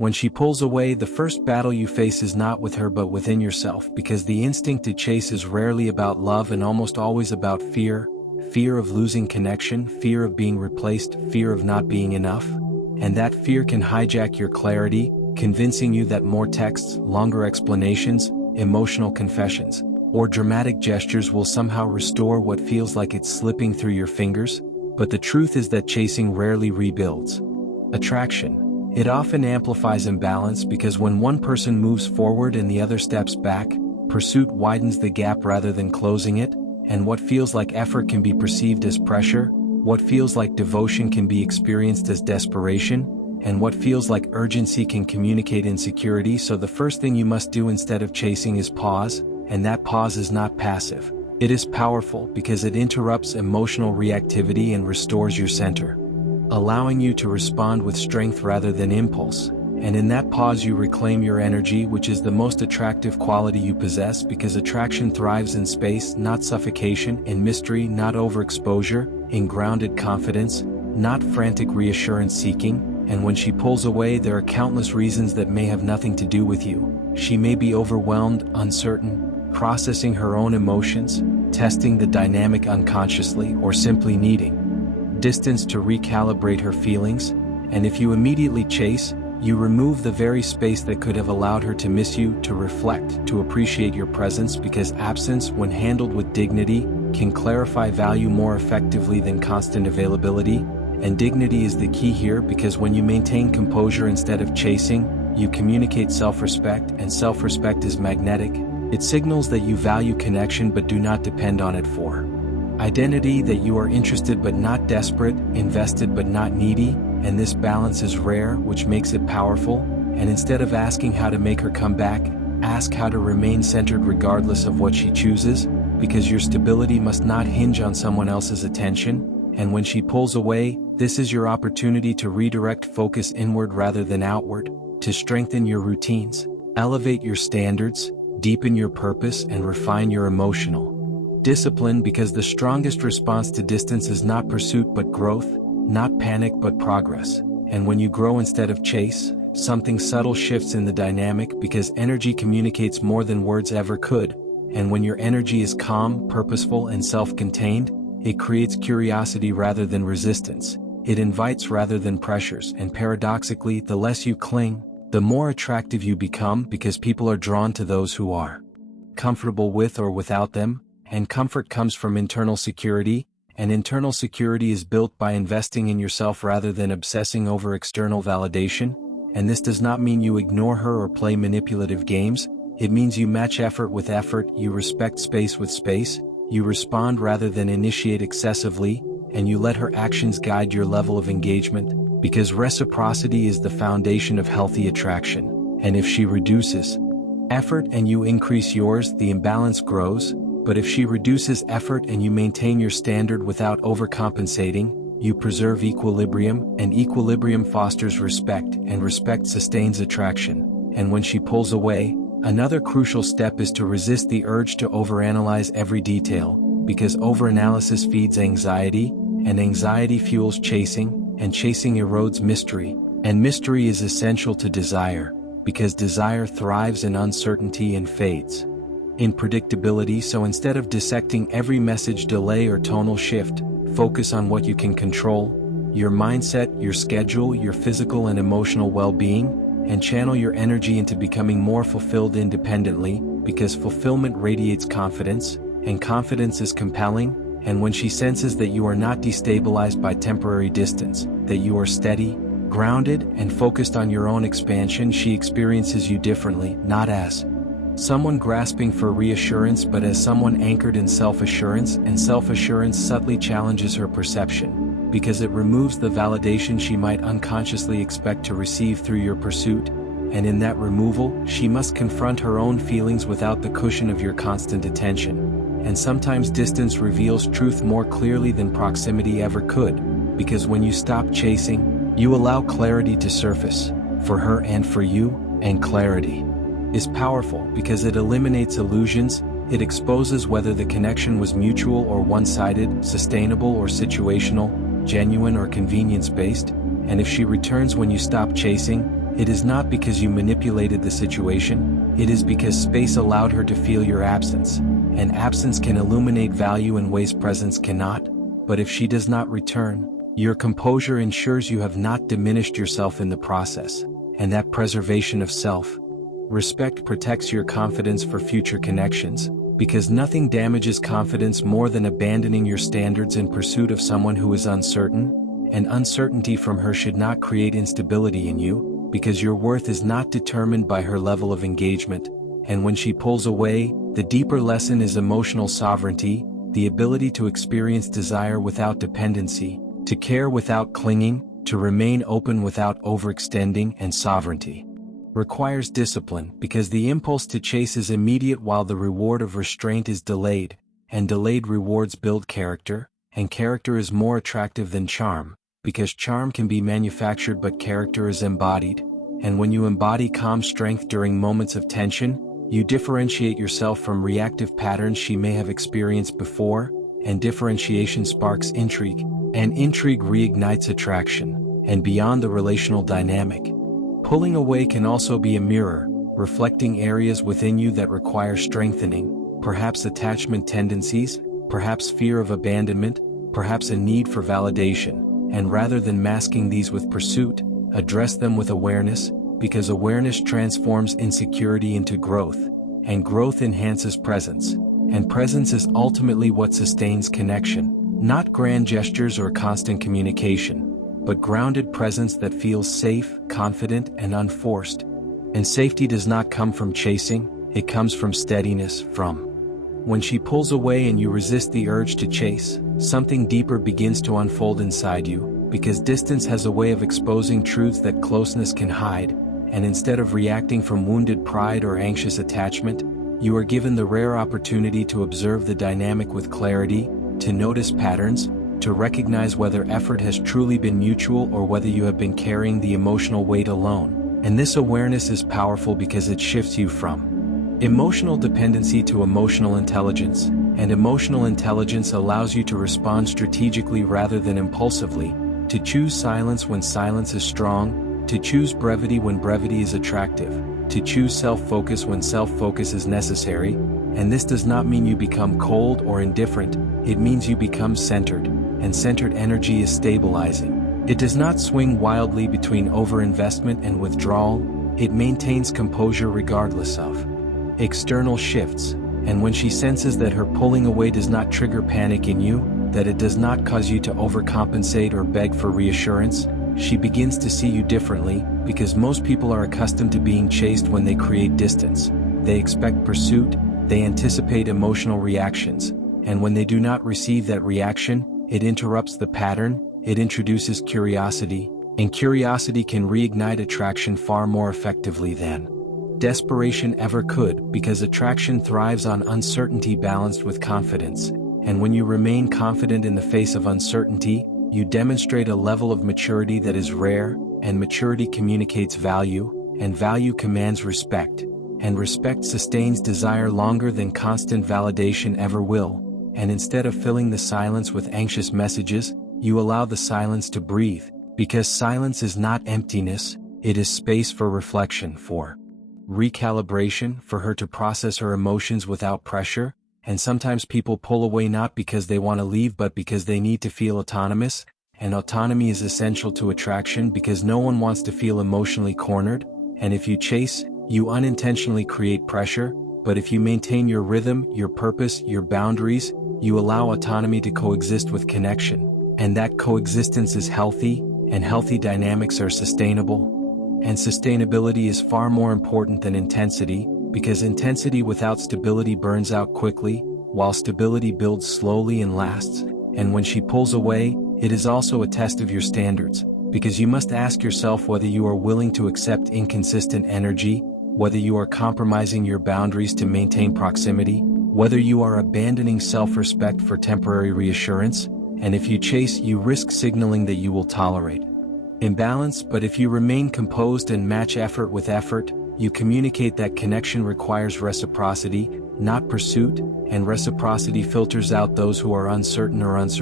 When she pulls away, the first battle you face is not with her but within yourself, because the instinct to chase is rarely about love and almost always about fear. Fear of losing connection, fear of being replaced, fear of not being enough. And that fear can hijack your clarity, convincing you that more texts, longer explanations, emotional confessions, or dramatic gestures will somehow restore what feels like it's slipping through your fingers. But the truth is that chasing rarely rebuilds attraction. It often amplifies imbalance, because when one person moves forward and the other steps back, pursuit widens the gap rather than closing it, and what feels like effort can be perceived as pressure, what feels like devotion can be experienced as desperation, and what feels like urgency can communicate insecurity. So the first thing you must do instead of chasing is pause, and that pause is not passive. It is powerful because it interrupts emotional reactivity and restores your center, allowing you to respond with strength rather than impulse. And in that pause you reclaim your energy, which is the most attractive quality you possess, because attraction thrives in space, not suffocation, in mystery, not overexposure, in grounded confidence, not frantic reassurance seeking. And when she pulls away, there are countless reasons that may have nothing to do with you. She may be overwhelmed, uncertain, processing her own emotions, testing the dynamic unconsciously, or simply needing distance to recalibrate her feelings. And if you immediately chase, you remove the very space that could have allowed her to miss you, to reflect, to appreciate your presence, because absence, when handled with dignity, can clarify value more effectively than constant availability. And dignity is the key here, because when you maintain composure instead of chasing, you communicate self-respect, and self-respect is magnetic. It signals that you value connection but do not depend on it for identity, that you are interested but not desperate, invested but not needy. And this balance is rare, which makes it powerful. And instead of asking how to make her come back, ask how to remain centered regardless of what she chooses, because your stability must not hinge on someone else's attention. And when she pulls away, this is your opportunity to redirect focus inward rather than outward, to strengthen your routines, elevate your standards, deepen your purpose, and refine your emotional discipline, because the strongest response to distance is not pursuit but growth, not panic but progress. And when you grow instead of chase, something subtle shifts in the dynamic, because energy communicates more than words ever could. And when your energy is calm, purposeful, and self-contained, it creates curiosity rather than resistance. It invites rather than pressures, and paradoxically, the less you cling, the more attractive you become, because people are drawn to those who are comfortable with or without them. And comfort comes from internal security, and internal security is built by investing in yourself rather than obsessing over external validation. And this does not mean you ignore her or play manipulative games. It means you match effort with effort, you respect space with space, you respond rather than initiate excessively, and you let her actions guide your level of engagement, because reciprocity is the foundation of healthy attraction. And if she reduces effort and you increase yours, the imbalance grows. But if she reduces effort and you maintain your standard without overcompensating, you preserve equilibrium, and equilibrium fosters respect, and respect sustains attraction. And when she pulls away, another crucial step is to resist the urge to overanalyze every detail, because overanalysis feeds anxiety, and anxiety fuels chasing, and chasing erodes mystery, and mystery is essential to desire, because desire thrives in uncertainty and fades in predictability. So instead of dissecting every message delay or tonal shift, focus on what you can control: your mindset, your schedule, your physical and emotional well-being, and channel your energy into becoming more fulfilled independently, because fulfillment radiates confidence, and confidence is compelling. And when she senses that you are not destabilized by temporary distance, that you are steady, grounded, and focused on your own expansion, she experiences you differently, not as someone grasping for reassurance but as someone anchored in self-assurance. And self-assurance subtly challenges her perception, because it removes the validation she might unconsciously expect to receive through your pursuit. And in that removal, she must confront her own feelings without the cushion of your constant attention. And sometimes distance reveals truth more clearly than proximity ever could, because when you stop chasing, you allow clarity to surface, for her and for you. And clarity is powerful because it eliminates illusions. It exposes whether the connection was mutual or one-sided, sustainable or situational, genuine or convenience-based. And if she returns when you stop chasing, It is not because you manipulated the situation, it is because space allowed her to feel your absence, and absence can illuminate value in ways presence cannot, but if she does not return, your composure ensures you have not diminished yourself in the process, and that preservation of self-respect protects your confidence for future connections, because nothing damages confidence more than abandoning your standards in pursuit of someone who is uncertain, and uncertainty from her should not create instability in you, because your worth is not determined by her level of engagement, and when she pulls away, the deeper lesson is emotional sovereignty, the ability to experience desire without dependency, to care without clinging, to remain open without overextending, and sovereignty requires discipline because the impulse to chase is immediate while the reward of restraint is delayed, and delayed rewards build character, and character is more attractive than charm, because charm can be manufactured but character is embodied, and when you embody calm strength during moments of tension, you differentiate yourself from reactive patterns she may have experienced before, and differentiation sparks intrigue, and intrigue reignites attraction, and beyond the relational dynamic. Pulling away can also be a mirror, reflecting areas within you that require strengthening, perhaps attachment tendencies, perhaps fear of abandonment, perhaps a need for validation, and rather than masking these with pursuit, address them with awareness, because awareness transforms insecurity into growth, and growth enhances presence, and presence is ultimately what sustains connection, not grand gestures or constant communication, but grounded presence that feels safe, confident, and unforced. And safety does not come from chasing, it comes from steadiness, from when she pulls away and you resist the urge to chase, something deeper begins to unfold inside you, because distance has a way of exposing truths that closeness can hide, and instead of reacting from wounded pride or anxious attachment, you are given the rare opportunity to observe the dynamic with clarity, to notice patterns, to recognize whether effort has truly been mutual or whether you have been carrying the emotional weight alone. And this awareness is powerful because it shifts you from emotional dependency to emotional intelligence, and emotional intelligence allows you to respond strategically rather than impulsively, to choose silence when silence is strong, to choose brevity when brevity is attractive, to choose self-focus when self-focus is necessary, and this does not mean you become cold or indifferent, it means you become centered, and centered energy is stabilizing. It does not swing wildly between overinvestment and withdrawal, it maintains composure regardless of external shifts, and when she senses that her pulling away does not trigger panic in you, that it does not cause you to overcompensate or beg for reassurance, she begins to see you differently, because most people are accustomed to being chased when they create distance. They expect pursuit, they anticipate emotional reactions, and when they do not receive that reaction, it interrupts the pattern, it introduces curiosity, and curiosity can reignite attraction far more effectively than desperation ever could, because attraction thrives on uncertainty balanced with confidence, and when you remain confident in the face of uncertainty, you demonstrate a level of maturity that is rare, and maturity communicates value, and value commands respect, and respect sustains desire longer than constant validation ever will. And instead of filling the silence with anxious messages, you allow the silence to breathe, because silence is not emptiness, it is space for reflection, for recalibration, for her to process her emotions without pressure, and sometimes people pull away not because they want to leave but because they need to feel autonomous, and autonomy is essential to attraction because no one wants to feel emotionally cornered, and if you chase, you unintentionally create pressure, but if you maintain your rhythm, your purpose, your boundaries, you allow autonomy to coexist with connection, and that coexistence is healthy, and healthy dynamics are sustainable. And sustainability is far more important than intensity, because intensity without stability burns out quickly, while stability builds slowly and lasts, and when she pulls away, it is also a test of your standards, because you must ask yourself whether you are willing to accept inconsistent energy, whether you are compromising your boundaries to maintain proximity, whether you are abandoning self-respect for temporary reassurance, and if you chase, you risk signaling that you will tolerate imbalance, but if you remain composed and match effort with effort, you communicate that connection requires reciprocity, not pursuit, and reciprocity filters out those who are uncertain or uncertain.